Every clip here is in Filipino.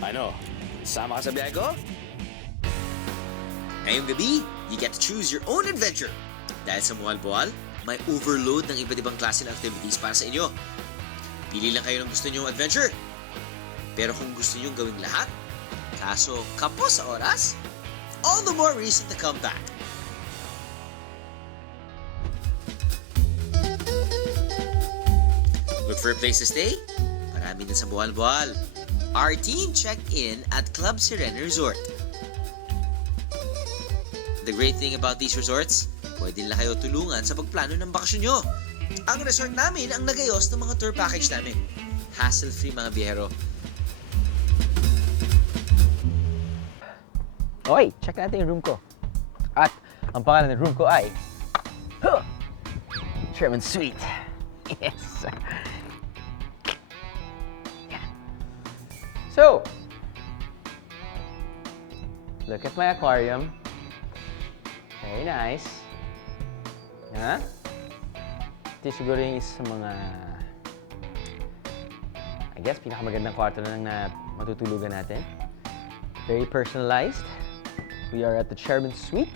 Ano? Sama ka sa biyahe ko? Ngayong gabi, you get to choose your own adventure. Dahil sa Mualboal, may overload ng iba't ibang klase ng activities para sa inyo. Pili lang kayo ng gusto nyong adventure. Pero kung gusto nyong gawing lahat, kaso kapos sa oras, all the more reason to come back. Look for a place to stay? Marami na sa Mualboal. Our team checked in at Club Sirena Resort. The great thing about these resorts, pwede nila kayo tulungan sa pagplano ng bakasyon nyo. Ang resort namin ang nagayos ng mga tour package namin. Hassle-free mga biyahero. Okay, check natin yung room ko. At ang pangalan ng room ko ay Sherman Suite. Yes! So, look at my aquarium. Very nice. Huh? Ito siguro yung isa sa mga, I guess, pinakamagandang kwarto na lang na matutulugan natin. Very personalized. We are at the Chairman's Suite.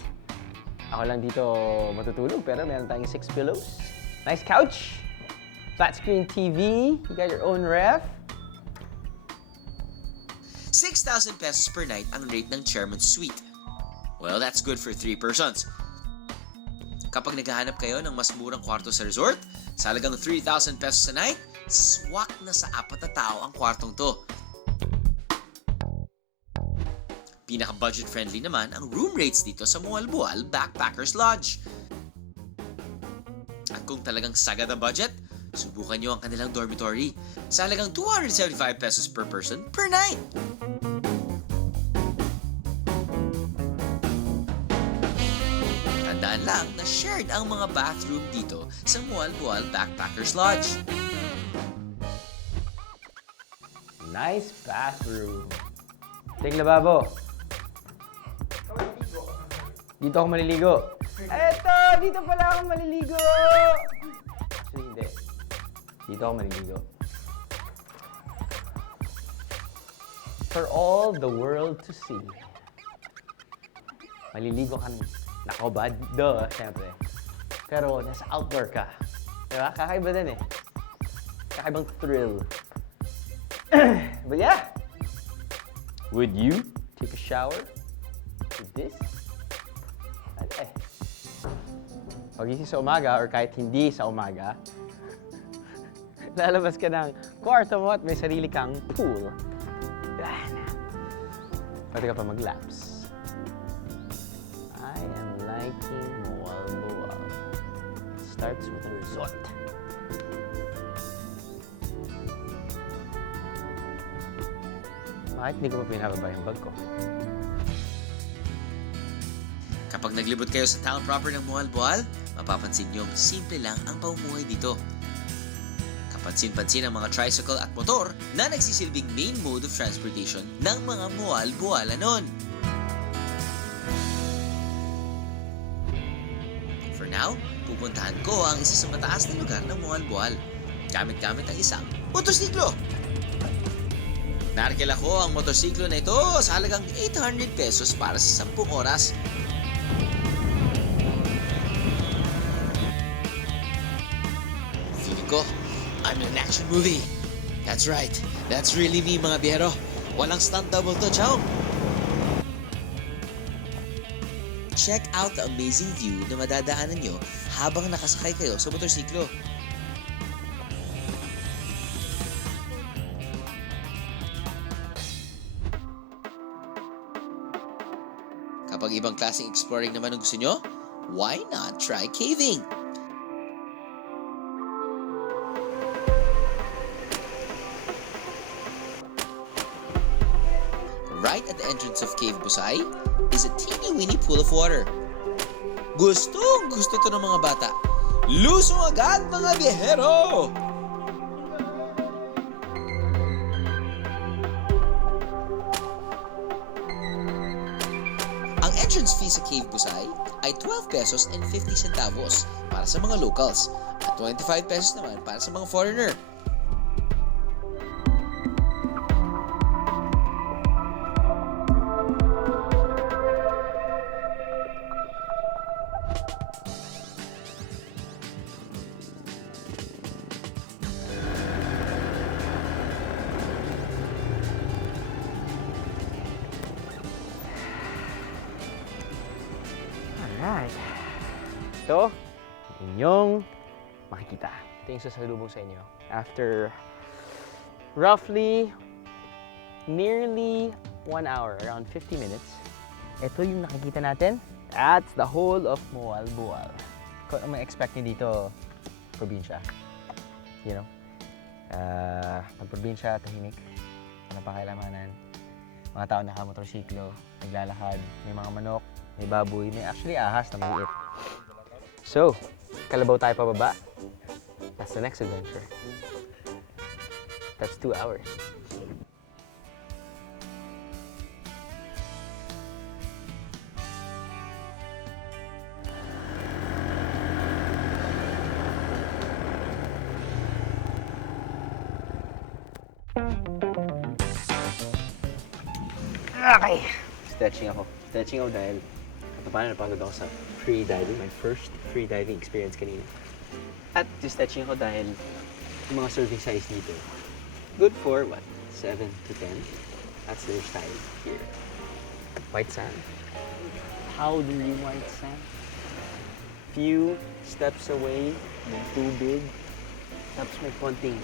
Ako lang dito matutulog, pero meron tayong 6 pillows. Nice couch. Flat screen TV. You got your own ref. 6,000 pesos per night ang rate ng Chairman's Suite. Well, that's good for 3 persons. Kapag naghahanap kayo ng mas murang kwarto sa resort, sa halagang 3,000 pesos a night, swak na sa 4 na tao ang kwartong to. Pinaka-budget friendly naman ang room rates dito sa Mualboal Backpackers Lodge. At kung talagang sagad ang budget, subukan nyo ang kanilang dormitory sa halagang 275 pesos per person per night. Tandaan lang na shared ang mga bathroom dito sa Mualboal Backpackers Lodge. Nice bathroom. Ting lababo. Dito ako maliligo. Eto! Dito pala ako maliligo! Actually, hindi. Dito ako maliligo. For all the world to see. Maliligo ka nakabad. Duh, syempre. Pero nasa outdoor ka. Diba? Kakaiba din eh. Kakaibang thrill. But yeah. Would you take a shower with this? Pagising sa umaga or kahit hindi sa umaga, lalabas ka ng kwarto mo at may sarili kang pool. Pwede ka pa mag-laps. I am liking Mualboal. It starts with a resort. Bakit hindi ko pa pinababa yung bag ko? Kapag naglibot kayo sa town proper ng Mualboal, mapapansin nyo simple lang ang pamumuhay dito. Kapansin-pansin ang mga tricycle at motor na nagsisilbing main mode of transportation ng mga Mualboalanon. For now, pupuntahan ko ang isa sa mataas na lugar ng Mualboal, gamit-gamit ang isang motorsiklo. Narkila ko ang motorsiklo na ito sa halagang 800 pesos para sa 10 oras. I'm in an action movie. That's right. That's really me, mga biyero. Walang stunt double to, chow. Check out the amazing view na madadaanan nyo habang nakasakay kayo sa motorsiklo. Kapag ibang klaseng exploring naman ang gusto nyo, why not try caving? Right at the entrance of Cave Busay is a teeny-weeny pool of water. Gustong gusto to ng mga bata. Lusong agad, mga biyahero! Ang entrance fee sa Cave Busay ay 12 pesos and 50 centavos para sa mga locals at 25 pesos naman para sa mga foreigner. ito, inyong makikita. Ito yung sasalubong sa inyo. After roughly nearly 1 hour, around 50 minutes, ito yung nakikita natin. That's the whole of Moalboal. Kung ano expect nyo dito, probinsya. You know? Pag probinsya, tahimik. Ano pa kailamanan? Mga tao nakamotorsiklo, naglalakad, may mga manok, may baboy, may actually ahas na maliit. So, kalabaw tayo pababa. That's the next adventure. That's 2 hours. Okay. Stretching ako dahil paano napagod ako sa free-diving. My first free-diving experience kanina. At stretching ako dahil yung mga serving size dito, good for what? 7 to 10? That's their style here. White sand. Powdery white sand. Few steps away, yung tubig. Tapos may konting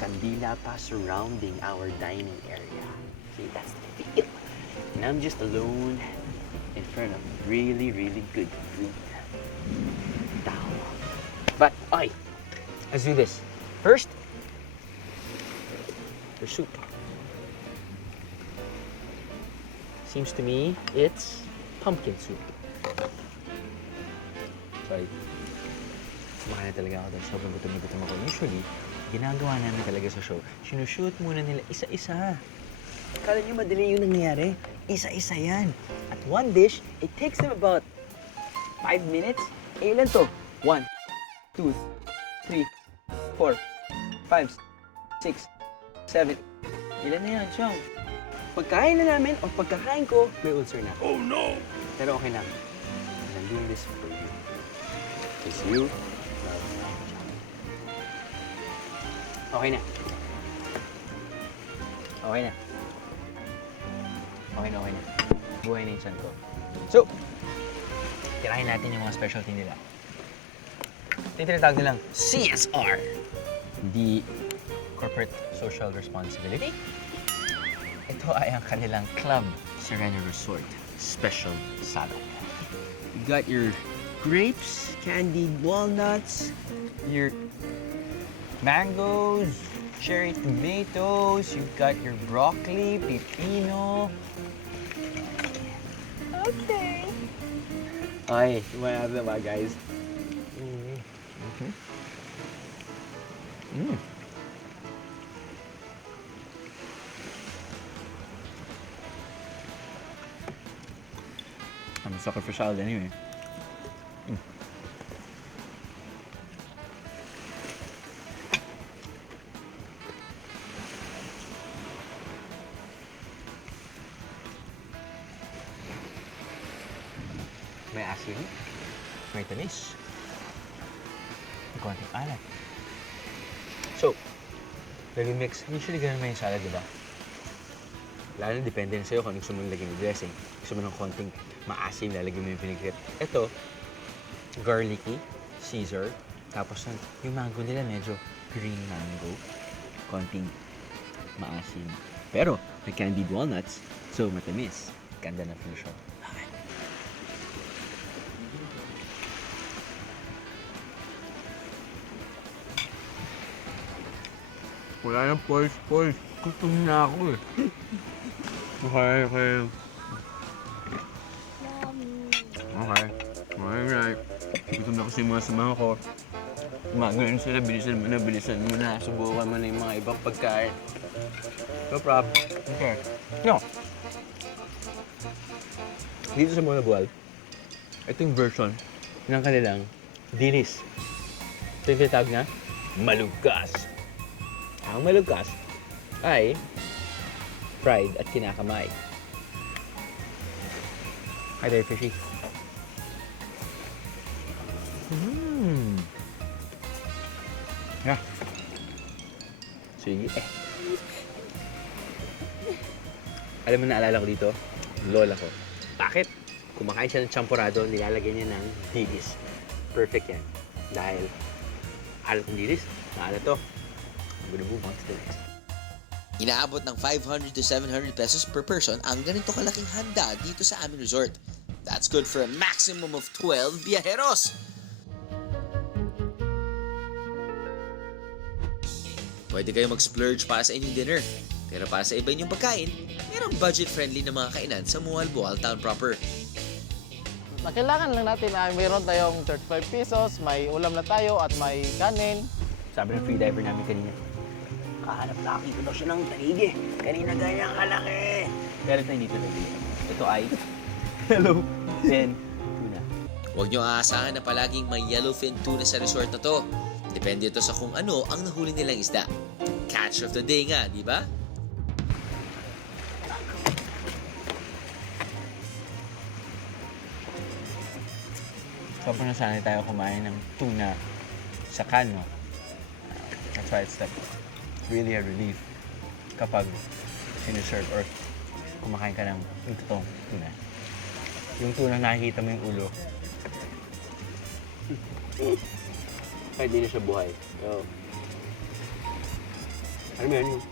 kandila pa surrounding our dining area. See, that's the feel. And I'm just alone in front of really, really good food. Tao. But, okay, let's do this. First, the soup. Seems to me it's pumpkin soup. Sorry. Kumakain na talaga ako dahil sobrang gutom na gutom ako. Usually, ginagawa namin talaga sa show, sinushoot muna nila isa-isa. Akala nyo madali yung nangyayari? Isa-isa yan. At one dish, it takes them about 5 minutes. Eh, ilan to? 1, 2, 3, 4, 5, 6, 7. Ilan na yan, Chong? Pagkain na namin, o pagkakain ko, may ulcer na. Oh no! Pero okay na. I'm doing this for you. Because you love me. Okay na. Okay na. Okay na. Buhay na yung tiyan ko. So, tirahin natin yung mga specialty nila. Ito yung tinatawag nilang CSR. The Corporate Social Responsibility. Ito ay ang kanilang Club Serena Resort Special Salad. You got your grapes, candied walnuts, your mangoes, cherry tomatoes, you've got your broccoli, pepino. Okay. Okay, manap na ba, guys? I'm a sucker for salad anyway. May asin, may tamis, may konting alat. So, nag-mix. Usually ganun may salad, diba? Lalo na depende na sa'yo kung anong gusto mo nilagay ng dressing. Gusto mo ng konting maasim, lalagay mo yung vinaigrette. Ito, garlicky, Caesar. Tapos yung mango nila medyo green mango. Konting maasim. Pero, may candied walnuts, so matamis. Ganda na fusion. Okay. Wala nang poise. Gutom na ako eh. Okay. Alright. Gutom na kasi mga samahan ko. Magayon sila, bilisan mo na. Subukan mo na yung mga ibang pagkain. No problem. Okay. No. Dito sa Moalboal, ito yung version ng kanilang dilis. Ito yung tinatawag na malugkas. Ang malugkas ay fried at kinakamay. Hi there, fishy. Yeah. Sige eh. Alam mo, naalala ko dito, lola ko. Bakit? Kumakain siya ng champorado, nilalagay niya ng dilis. perfect yan. Dahil alat ng dilis, maalat to. I'm gonna move on to the next. Inaabot ng 500 to 700 pesos per person ang ganito kalaking handa dito sa aming resort. That's good for a maximum of 12 biyaheros. Pwede kayo mag-splurge para sa inyong dinner. Pero para sa iba inyong pagkain, mayroong budget-friendly na mga kainan sa Boal Town proper. Na kailangan lang natin ay mayroon tayong 35 pesos, may ulam na tayo at may kanin. Sabi ng free diver namin kanina, kahanap laki ko daw siya ng taigi. Kanina ganyan kalaki. Pero ito hindi ito taigi. Ito ay yellowfin tuna. Huwag niyo aasahan na palaging may yellowfin tuna sa resort na to. Depende ito sa kung ano ang nahuli nilang isda. Catch of the day nga, di ba? Sobrang nasanay tayo kumain ng tuna sa can, no? That's why it's like really a relief kapag sinuserve or kumakain ka ng yung totoong tuna. Yung tuna nakikita mo yung ulo. Kahit di na siya buhay. So, alam mo yun, yung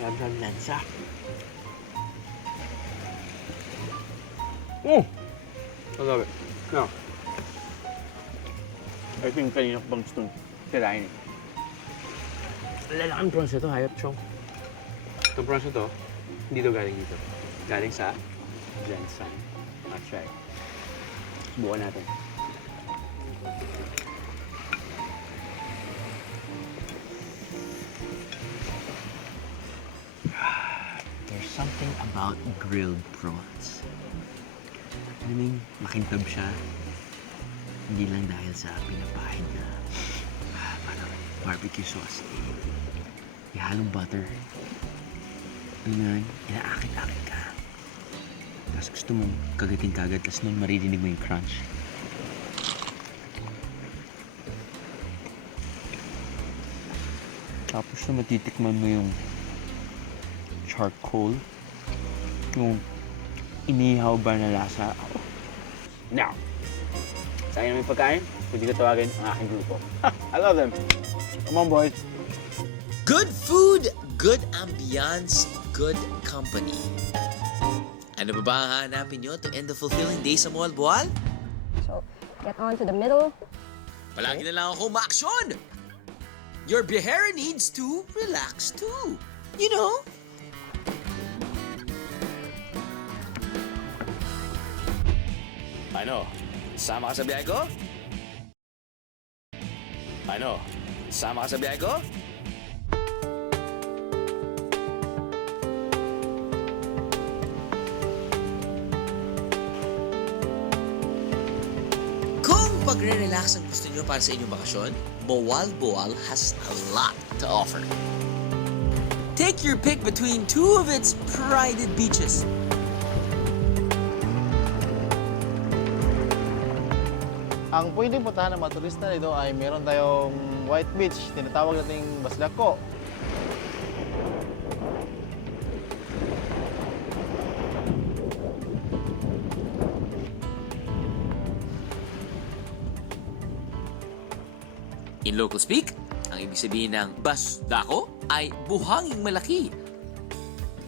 nabang lansa. I love it. No. I think kanina ko bang gusto tirahin eh. Lalaking prawns ito, hayop chong. Itong prawns ito, hindi ito galing dito. Galing sa Jensen. Let's try. Subukan natin. There's something about grilled prawns. I mean, makintab siya. Hindi lang dahil sa pinapahid na parang barbecue sauce. May halong butter. Ano na yun, inaakit-akit ka. Tapos gusto mong kagating-kagat, tapos nun maririnig mo yung crunch. Tapos na matitikman mo yung charcoal. Yung inihaw ba na lasa. Now, sa akin namin pagkain, pwede ko tawagin ang aking grupo. I love them. Come on, boys. Good food, good ambiance, good company. Ano ba ang hahanapin nyo to end the fulfilling day sa Boal? So, get on to the middle. Palagi na lang ako ma-aksyon! Your bihera needs to relax too. You know? Ano? Sama ka sa biyahe ko? Ano? Sama ka sa biyahe ko? Kung pagre-relax ang gusto nyo para sa inyong bakasyon, Boal has a lot to offer. Take your pick between two of its prided beaches. Ang pwedeng puntahan ng mga turista dito ay meron tayong White Beach, tinatawag nating Basdako. In local speak, ang ibig sabihin ng basdako ay buhanging malaki.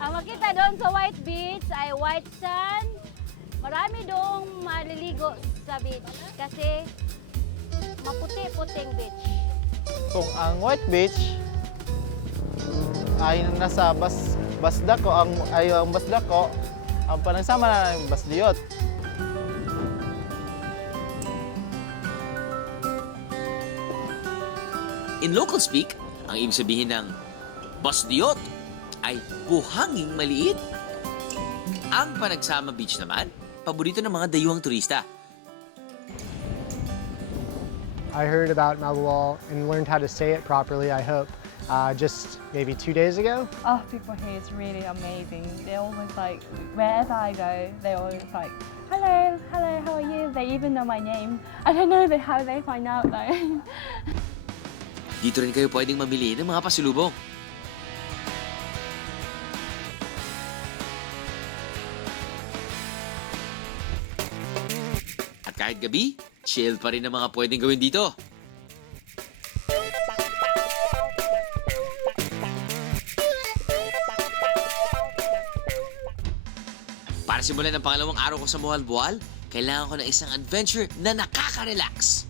Ang makita doon sa White Beach ay white sand. Marami doong maliligo sa beach kasi maputi-puting beach. Kung ang White Beach ay nasa Basdako, ang Basdako, ang panagsama na ng Basdiot. In local speak, ang ibig sabihin ng basdiot ay buhanging maliit. Ang Panagsama Beach naman, paborito ng mga dayuhang turista. I heard about Malbual and learned how to say it properly, I hope, just maybe 2 days ago. Oh, people here is really amazing. They're always like, wherever I go, they're always like, hello, hello, how are you? They even know my name. I don't know how they find out though. Dito rin kayo pwedeng mamili ng mga pasalubong. At Kahit gabi, chill pa rin ang mga pwedeng gawin dito. Para simulan ang pangalawang araw ko sa Bohal-Bohal, kailangan ko ng isang adventure na nakaka-relax.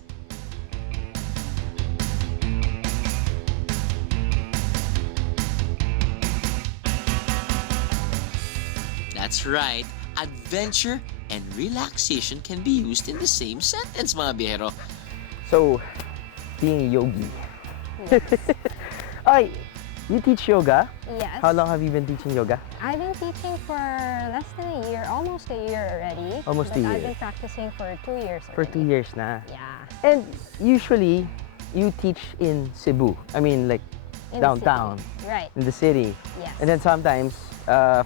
That's right, adventure and relaxation can be used in the same sentence, mga biyahero. So, being yogi. Ay, you teach yoga? Yes. How long have you been teaching yoga? I've been teaching for less than a year, almost a year already. Almost but a I've year. been practicing for 2 years already. For 2 years na. Yeah. And usually, you teach in Cebu. I mean, like, In the downtown, city. Right. in the city. Yes. And then sometimes,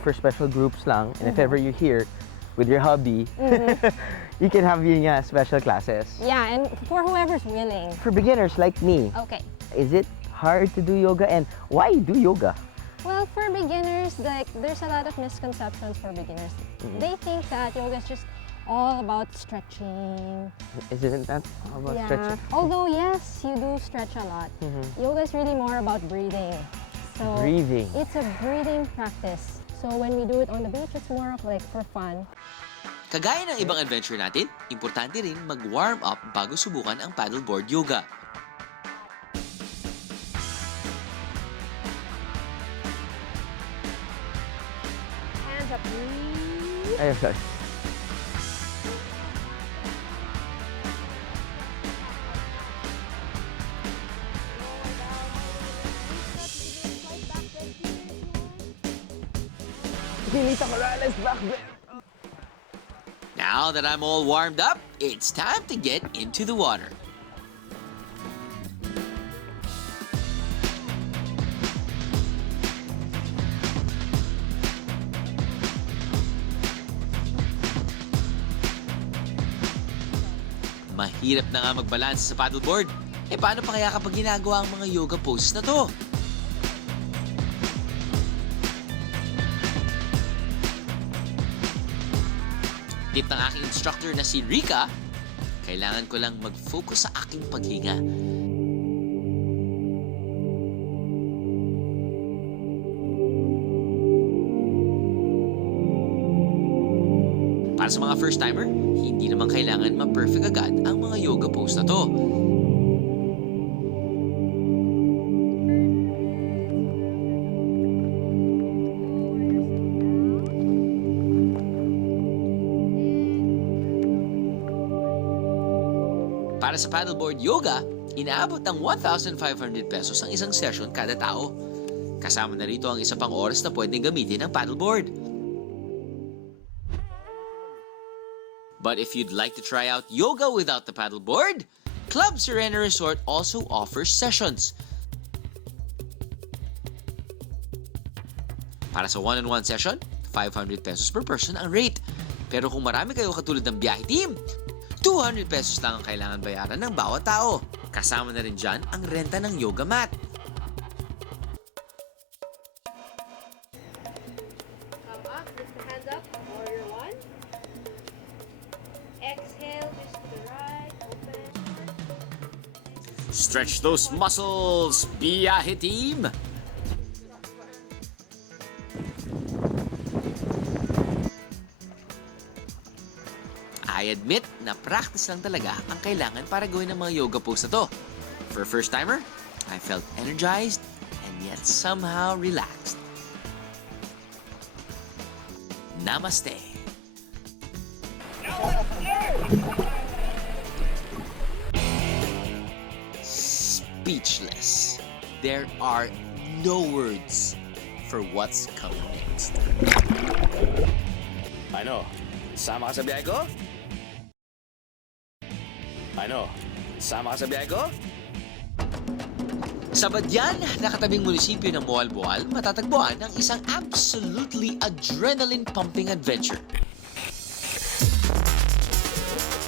for special groups lang, and if ever you're here with your hubby, you can have yung special classes. Yeah, and for whoever's willing. For beginners like me, Okay. is it hard to do yoga, and why do yoga? Well, for beginners, like there's a lot of misconceptions for beginners. They think that yoga is just all about stretching. Isn't that all about Yeah. stretching? Although yes, you do stretch a lot. Yoga is really more about breathing. So Breathing. it's a breathing practice. So when we do it on the beach, it's more of like for fun. Kagaya ng ibang adventure natin, importante rin mag-warm up bago subukan ang paddleboard yoga. Hands up. Ayun, sorry. Now that I'm all warmed up, it's time to get into the water. Mahirap na nga magbalanse sa paddleboard. Eh paano pa kaya kapag ginagawa ang mga yoga poses na to? Tip ng aking instructor na si Rika, kailangan ko lang mag-focus sa aking paghinga. Para sa mga first-timer, hindi naman kailangan ma-perfect agad ang mga yoga pose na to. Para sa paddleboard yoga, inaabot ng 1,500 pesos ang isang session kada tao. Kasama na rito ang isa pang oras na pwedeng gamitin ang paddleboard. But if you'd like to try out yoga without the paddleboard, Club Sirena Resort also offers sessions. Para sa one-on-one session, 500 pesos per person ang rate. Pero kung marami kayo katulad ng biyahe team, 200 pesos lang ang kailangan bayaran ng bawat tao. Kasama na rin dyan ang renta ng yoga mat. Come up, lift the hands up, warrior one. Exhale, twist to the right, open. Stretch those muscles, biyahe team! I admit na practice lang talaga ang kailangan para gawin ang mga yoga pose na to. For a first-timer, I felt energized and yet somehow relaxed. Namaste. Speechless. There are no words for what's coming next. Ano? Sama ka sa biyahe ko? Ano? Sama ka sa biyahe ko? Sa Badyan, nakatabing munisipyo ng Bohal-Bohal, matatagpuan ang isang absolutely adrenaline-pumping adventure.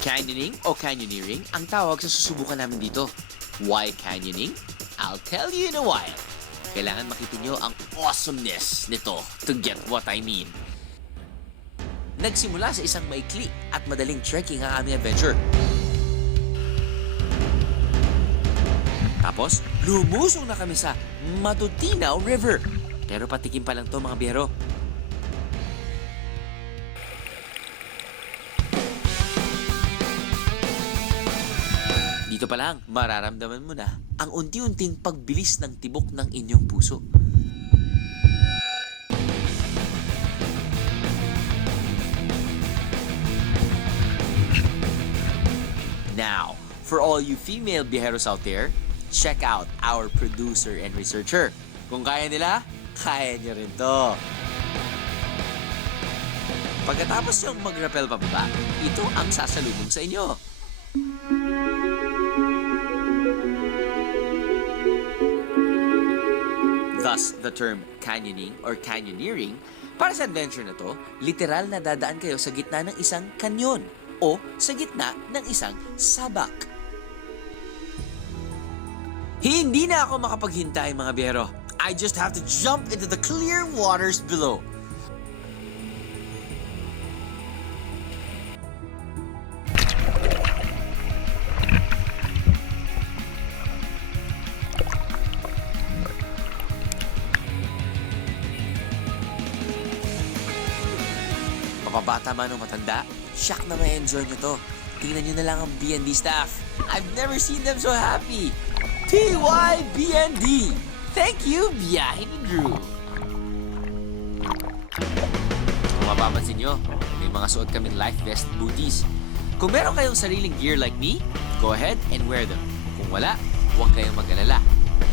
Canyoning o canyoneering ang tawag sa susubukan namin dito. Why canyoning? I'll tell you in a while. Kailangan makita nyo ang awesomeness nito to get what I mean. nagsimula sa isang maikli at madaling trekking ang aming adventure. Tapos, lumusong na kami sa Matutinaw River. Pero patikim pa lang to mga biyero. Dito pa lang, mararamdaman mo na ang unti-unting pagbilis ng tibok ng inyong puso. Now, for all you female biheros out there, check out our producer and researcher. Kung kaya nila, kaya niyo rin to. Pagkatapos yung mag-rappel pababa, ito ang sasalubong sa inyo. Thus, the term canyoning or canyoneering, para sa adventure na to, literal na dadaan kayo sa gitna ng isang kanyon o sa gitna ng isang sabak. Hindi na ako makapaghintay mga biyero. I just have to jump into the clear waters below. Mapabata man o matanda, shock na may enjoy nyo to. Tingnan nyo na lang ang BND staff. I've never seen them so happy. TYBND! Thank you, Biyahe ni Drew! Kung mapapansin nyo, may mga suot kaming life vest booties. Kung meron kayong sariling gear like me, go ahead and wear them. Kung wala, huwag kayong mag-alala.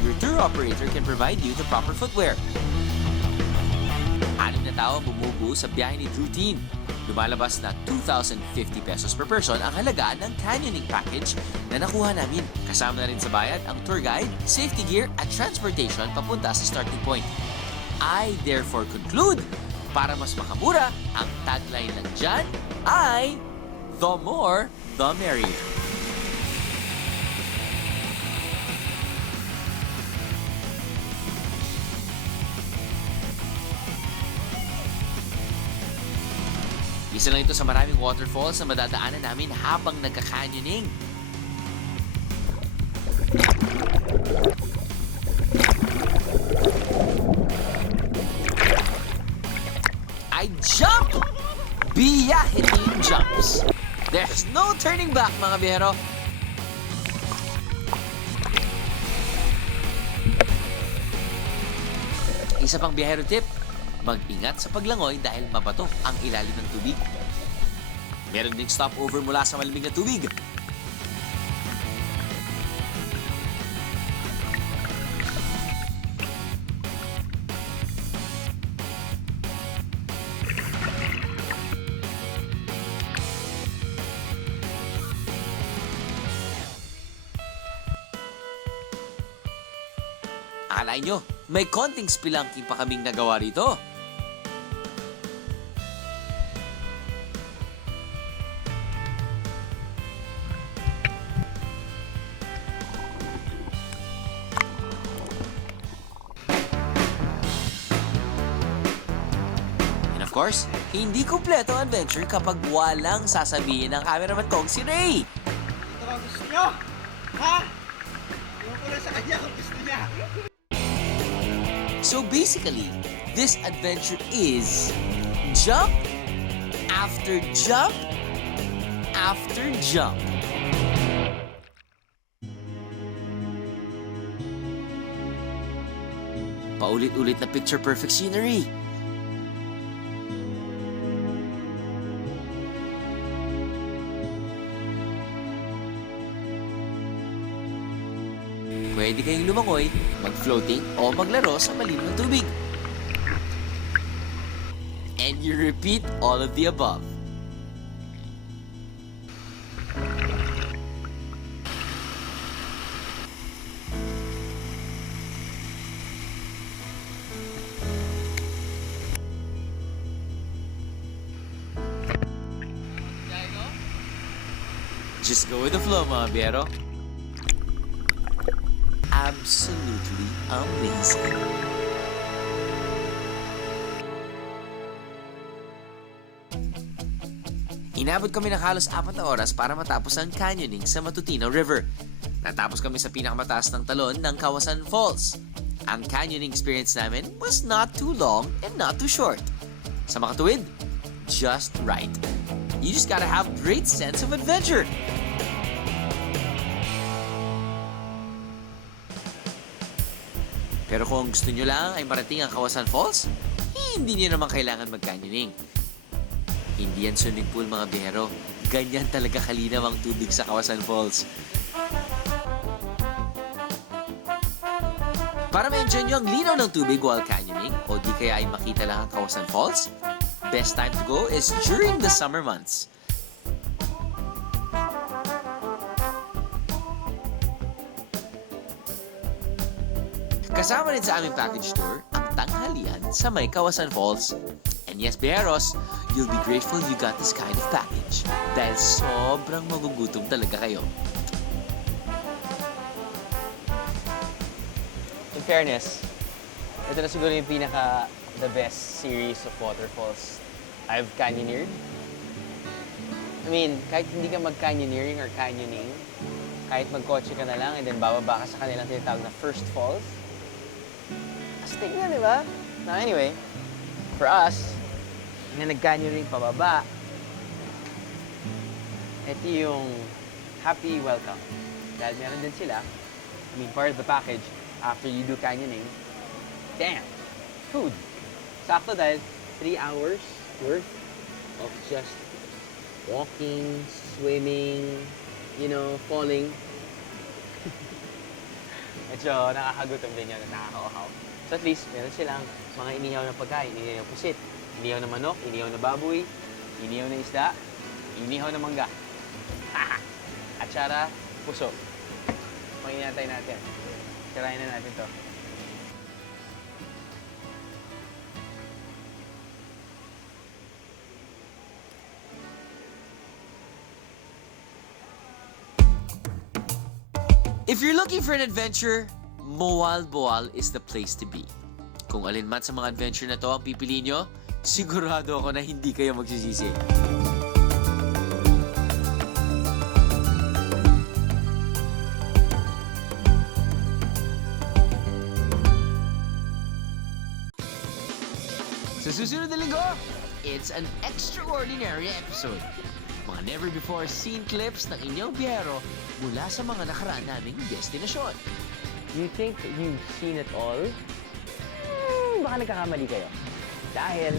Your tour operator can provide you the proper footwear. 6 na tao bumubuo sa Biyahe ni Drew team. Lumalabas na 2,050 pesos per person ang halagaan ng canyoning package na nakuha namin. Kasama na rin sa bayad ang tour guide, safety gear at transportation papunta sa starting point. I therefore conclude, para mas makamura, ang tagline lang dyan ay the more, the merrier. Isa lang ito sa maraming waterfalls na madadaanan namin habang nagka-canyoning. I jump! Biyahe team jumps! There's no turning back mga biyero. Isa pang biyahero tip, mag-ingat sa paglangoy dahil mabato ang ilalim ng tubig. Meron ding stopover mula sa malamig na tubig. Akalain nyo, may konting spelunking pa kaming nagawa rito. And of course, hindi kumpleto ang adventure kapag walang sasabihin ng cameraman kong si Ray. Ito ang gusto nyo? Ha? Iwan ko lang sa kanya kung gusto niya. So basically, this adventure is jump after jump after jump. Paulit-ulit na picture-perfect scenery. Pwede kayong lumangoy, mag-floating, o maglaro sa malilim ng tubig. And you repeat all of the above. Just go with the flow, mga biyero. Absolutely amazing. Inabot kami ng halos 4 na oras para matapos ang canyoning sa Matutino River. Natapos kami sa pinakamataas ng talon ng Kawasan Falls. Ang canyoning experience namin was not too long and not too short. Sa makatuwid, just right. You just gotta have great sense of adventure. Pero kung gusto nyo lang ay marating ang Kawasan Falls, hindi nyo naman kailangan mag-canyoning. Hindi yan swimming pool mga bihero. Ganyan talaga kalinaw ang tubig sa Kawasan Falls. Para ma-enjoy nyo ang linaw ng tubig while canyoning o di kaya ay makita lang ang Kawasan Falls, best time to go is during the summer months. Kasama rin sa aming package tour ang tanghalian sa may Kawasan Falls. And yes, Bearos, you'll be grateful you got this kind of package dahil sobrang magugutom talaga kayo. In fairness, ito na siguro yung the best series of waterfalls I've canyoneered. I mean, kahit hindi ka mag-canyoneering or canyoning, kahit magkotse ka na lang and then bababa ka sa kanilang tinatawag na first falls, astig na, di ba? Now anyway, for us, na nag-canyoning pababa, ito yung happy welcome. Dahil meron din sila, I mean, part of the package, after you do canyoning, damn, food. Sakto dahil 3 hours worth of just walking, swimming, you know, falling. Medyo nakakagutom din yun, nakakauhaw. So at least, meron silang mga inihaw na pagkain, inihaw na pusit, inihaw na manok, inihaw na baboy, inihaw na isda, inihaw na mangga. At sara, puso. Manginatay natin. Tirahin na natin to. If you're looking for an adventure, Moal Boal is the place to be. Kung alin man sa mga adventure na to ang pipiliin nyo, sigurado ako na hindi kayo magsisisi. Sa susunod na linggo, it's an extraordinary episode. Mga never-before-seen clips ng inyong biyero mula sa mga nakaraan naming destinasyon. You think you've seen it all? Baka nagkakamali kayo. Dahil,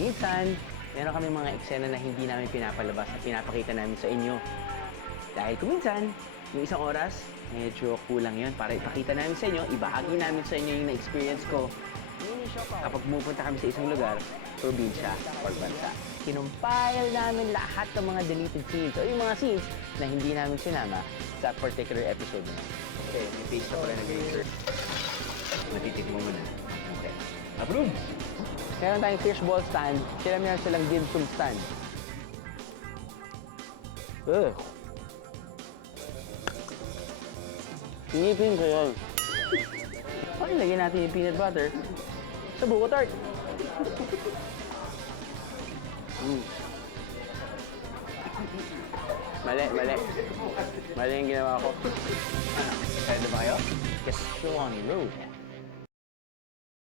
minsan, meron kami mga eksena na hindi namin pinapalabas at pinapakita namin sa inyo. Dahil kuminsan, yung isang oras, medyo kulang yun para ipakita namin sa inyo, ibahagi namin sa inyo yung na-experience ko kapag pumupunta kami sa isang lugar, probinsya or bansa. Kinumpile namin lahat ng mga deleted scenes o yung mga scenes na hindi namin sinama sa particular episode na. Okay, may face na pala na green shirt. Matitikmo mo na. Okay. Approved! Meron tayong fishball stand. Sila meron silang dim sum stand. Ugh! Sinipin ko yun. Okay, lagyan natin yung peanut butter sa buko tart. Mali. Mali yung ginawa ko. Ano? Excited ba kayo? Kestroni Road.